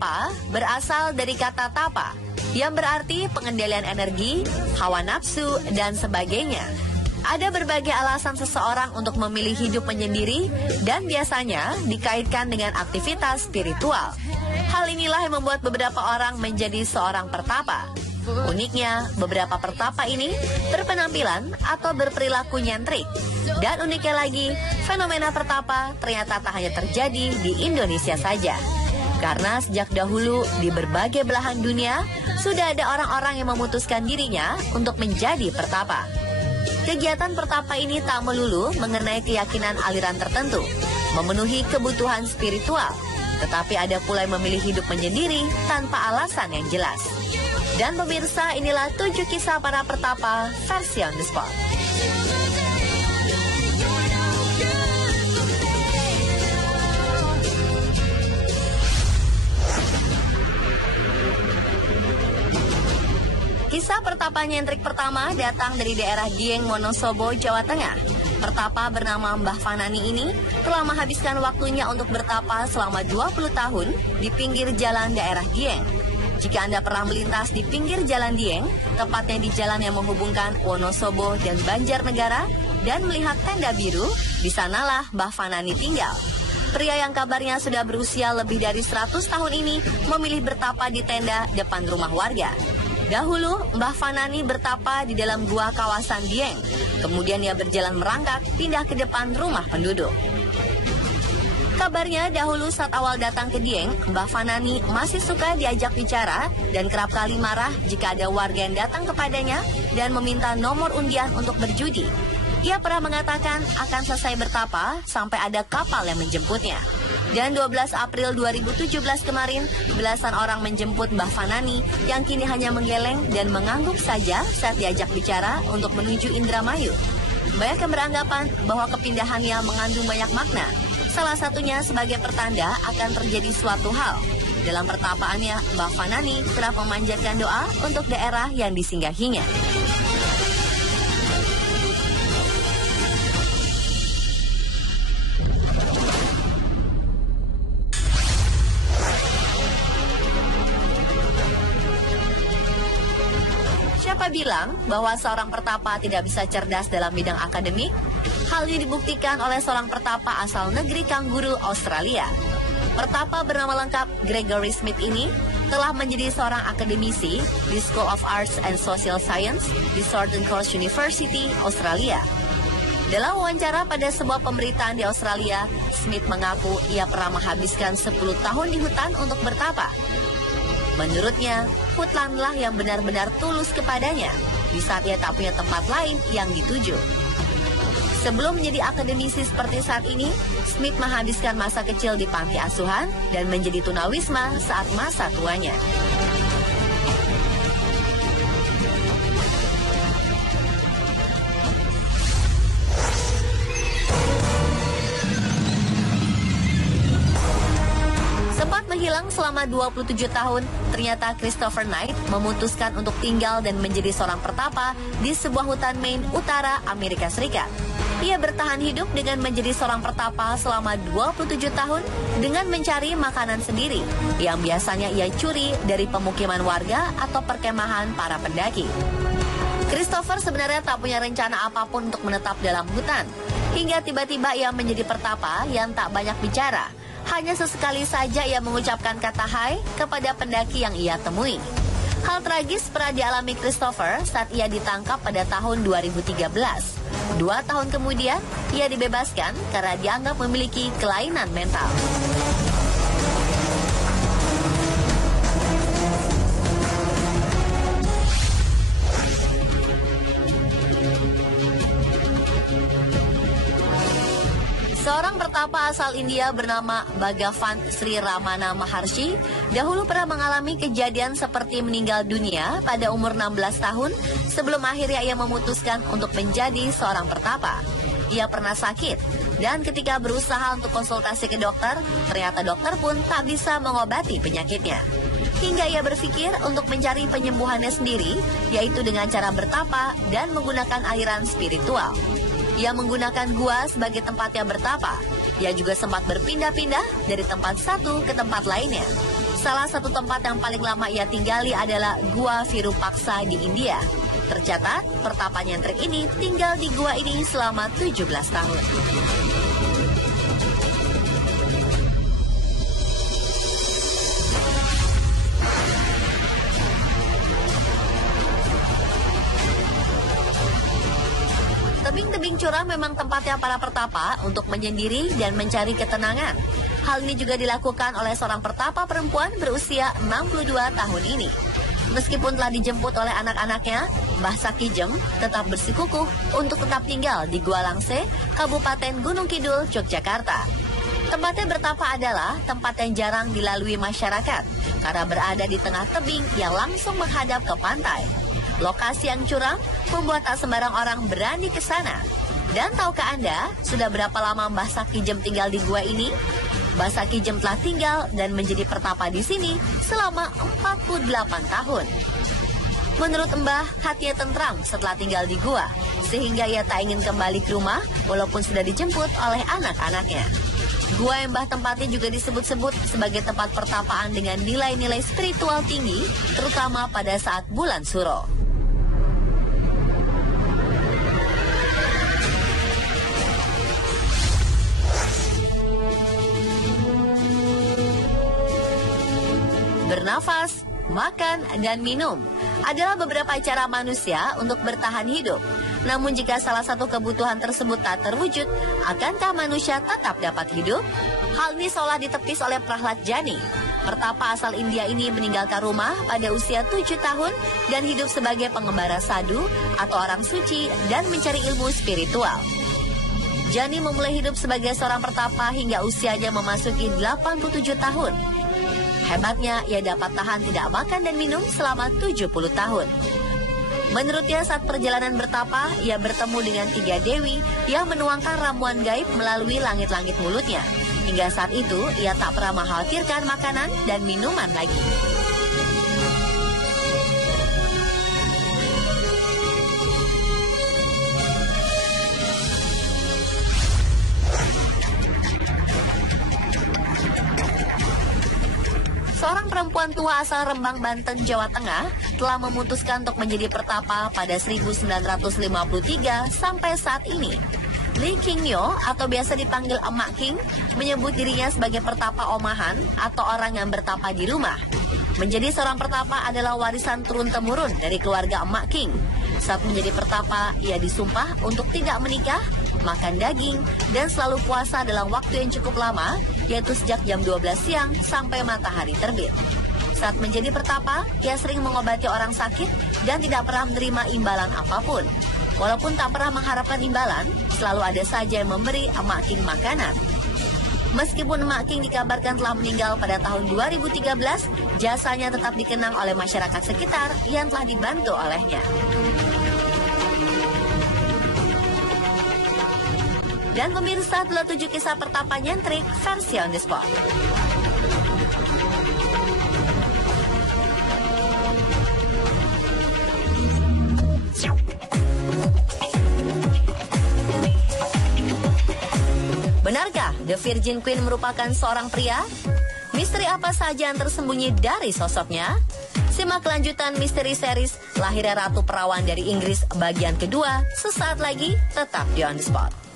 pertapa berasal dari kata tapa, yang berarti pengendalian energi, hawa nafsu, dan sebagainya. Ada berbagai alasan seseorang untuk memilih hidup menyendiri dan biasanya dikaitkan dengan aktivitas spiritual. Hal inilah yang membuat beberapa orang menjadi seorang pertapa. Uniknya, beberapa pertapa ini berpenampilan atau berperilaku nyentrik. Dan uniknya lagi, fenomena pertapa ternyata tak hanya terjadi di Indonesia saja. Karena sejak dahulu di berbagai belahan dunia sudah ada orang-orang yang memutuskan dirinya untuk menjadi pertapa. Kegiatan pertapa ini tak melulu mengenai keyakinan aliran tertentu, memenuhi kebutuhan spiritual, tetapi ada pula yang memilih hidup menyendiri tanpa alasan yang jelas. Dan pemirsa, inilah 7 kisah para pertapa versi on the spot. Kisah pertapa nyentrik pertama datang dari daerah Dieng, Wonosobo, Jawa Tengah. Pertapa bernama Mbah Fanani ini telah menghabiskan waktunya untuk bertapa selama 20 tahun di pinggir jalan daerah Dieng. Jika Anda pernah melintas di pinggir jalan Dieng, tepatnya di jalan yang menghubungkan Wonosobo dan Banjarnegara, dan melihat tenda biru, di sanalah Mbah Fanani tinggal. Pria yang kabarnya sudah berusia lebih dari 100 tahun ini memilih bertapa di tenda depan rumah warga. Dahulu, Mbah Fanani bertapa di dalam gua kawasan Dieng. Kemudian ia berjalan merangkak pindah ke depan rumah penduduk. Kabarnya dahulu saat awal datang ke Dieng, Mbah Fanani masih suka diajak bicara dan kerap kali marah jika ada warga yang datang kepadanya dan meminta nomor undian untuk berjudi. Ia pernah mengatakan akan selesai bertapa sampai ada kapal yang menjemputnya. Dan 12 April 2017 kemarin, belasan orang menjemput Mbah Fanani yang kini hanya menggeleng dan mengangguk saja saat diajak bicara untuk menuju Indramayu. Banyak yang beranggapan bahwa kepindahannya mengandung banyak makna. Salah satunya sebagai pertanda akan terjadi suatu hal. Dalam pertapaannya, Mbah Fanani kerap memanjatkan doa untuk daerah yang disinggahinya. Siapa bilang bahwa seorang pertapa tidak bisa cerdas dalam bidang akademik? Hal ini dibuktikan oleh seorang pertapa asal negeri Kangguru, Australia. Pertapa bernama lengkap Gregory Smith ini telah menjadi seorang akademisi di School of Arts and Social Science di Southern Cross University, Australia. Dalam wawancara pada sebuah pemberitaan di Australia, Smith mengaku ia pernah menghabiskan 10 tahun di hutan untuk bertapa. Menurutnya, hutanlah yang benar-benar tulus kepadanya di saat ia tak punya tempat lain yang dituju. Sebelum menjadi akademisi seperti saat ini, Smith menghabiskan masa kecil di panti asuhan dan menjadi tunawisma saat masa tuanya. Sempat menghilang selama 27 tahun, ternyata Christopher Knight memutuskan untuk tinggal dan menjadi seorang pertapa di sebuah hutan Maine, utara Amerika Serikat. Ia bertahan hidup dengan menjadi seorang pertapa selama 27 tahun dengan mencari makanan sendiri yang biasanya ia curi dari pemukiman warga atau perkemahan para pendaki. Christopher sebenarnya tak punya rencana apapun untuk menetap dalam hutan, hingga tiba-tiba ia menjadi pertapa yang tak banyak bicara. Hanya sesekali saja ia mengucapkan kata hai kepada pendaki yang ia temui. Hal tragis pernah dialami Christopher saat ia ditangkap pada tahun 2013. 2 tahun kemudian, ia dibebaskan karena dianggap memiliki kelainan mental. Seorang pertapa asal India bernama Bhagavan Sri Ramana Maharshi dahulu pernah mengalami kejadian seperti meninggal dunia pada umur 16 tahun sebelum akhirnya ia memutuskan untuk menjadi seorang pertapa. Ia pernah sakit dan ketika berusaha untuk konsultasi ke dokter, ternyata dokter pun tak bisa mengobati penyakitnya. Hingga ia berpikir untuk mencari penyembuhannya sendiri, yaitu dengan cara bertapa dan menggunakan aliran spiritual. Ia menggunakan gua sebagai tempatnya bertapa. Ia juga sempat berpindah-pindah dari tempat satu ke tempat lainnya. Salah satu tempat yang paling lama ia tinggali adalah Gua Virupaksa di India. Tercatat, pertapa nyentrik ini tinggal di gua ini selama 17 tahun. Tebing-tebing curam memang tempatnya para pertapa untuk menyendiri dan mencari ketenangan. Hal ini juga dilakukan oleh seorang pertapa perempuan berusia 62 tahun ini. Meskipun telah dijemput oleh anak-anaknya, Mbah Sakijem tetap bersikukuh untuk tetap tinggal di Gua Langse, Kabupaten Gunung Kidul, Yogyakarta. Tempatnya bertapa adalah tempat yang jarang dilalui masyarakat karena berada di tengah tebing yang langsung menghadap ke pantai. Lokasi yang curam membuat tak sembarang orang berani ke sana. Dan tahukah Anda sudah berapa lama Mbah Sakijem tinggal di gua ini? Mbah Sakijem telah tinggal dan menjadi pertapa di sini selama 48 tahun. Menurut Mbah, hatinya tentram setelah tinggal di gua, sehingga ia tak ingin kembali ke rumah walaupun sudah dijemput oleh anak-anaknya. Gua yang Mbah tempatnya juga disebut-sebut sebagai tempat pertapaan dengan nilai-nilai spiritual tinggi, terutama pada saat bulan Suro. Bernafas, makan, dan minum adalah beberapa cara manusia untuk bertahan hidup. Namun jika salah satu kebutuhan tersebut tak terwujud, akankah manusia tetap dapat hidup? Hal ini seolah ditepis oleh Prahlad Jani. Pertapa asal India ini meninggalkan rumah pada usia 7 tahun dan hidup sebagai pengembara sadu atau orang suci dan mencari ilmu spiritual. Jani memulai hidup sebagai seorang pertapa hingga usianya memasuki 87 tahun. Hebatnya, ia dapat tahan tidak makan dan minum selama 70 tahun. Menurutnya, saat perjalanan bertapa, ia bertemu dengan 3 dewi yang menuangkan ramuan gaib melalui langit-langit mulutnya. Hingga saat itu, ia tak pernah mengkhawatirkan makanan dan minuman lagi. Seorang perempuan tua asal Rembang, Banten, Jawa Tengah telah memutuskan untuk menjadi pertapa pada 1953 sampai saat ini. Lee King Yo atau biasa dipanggil Emak King menyebut dirinya sebagai pertapa omahan atau orang yang bertapa di rumah. Menjadi seorang pertapa adalah warisan turun-temurun dari keluarga Emak King. Saat menjadi pertapa, ia disumpah untuk tidak menikah, makan daging, dan selalu puasa dalam waktu yang cukup lama, yaitu sejak jam 12 siang sampai matahari terbit. Saat menjadi pertapa, ia sering mengobati orang sakit dan tidak pernah menerima imbalan apapun. Walaupun tak pernah mengharapkan imbalan, selalu ada saja yang memberi Emak King makanan. Meskipun Emak King dikabarkan telah meninggal pada tahun 2013, jasanya tetap dikenang oleh masyarakat sekitar yang telah dibantu olehnya. Dan pemirsa, telah 7 kisah pertapa nyentrik versi on the spot. Benarkah The Virgin Queen merupakan seorang pria? Misteri apa saja yang tersembunyi dari sosoknya? Simak kelanjutan misteri series Lahirnya Ratu Perawan dari Inggris bagian kedua sesaat lagi, tetap di On The Spot.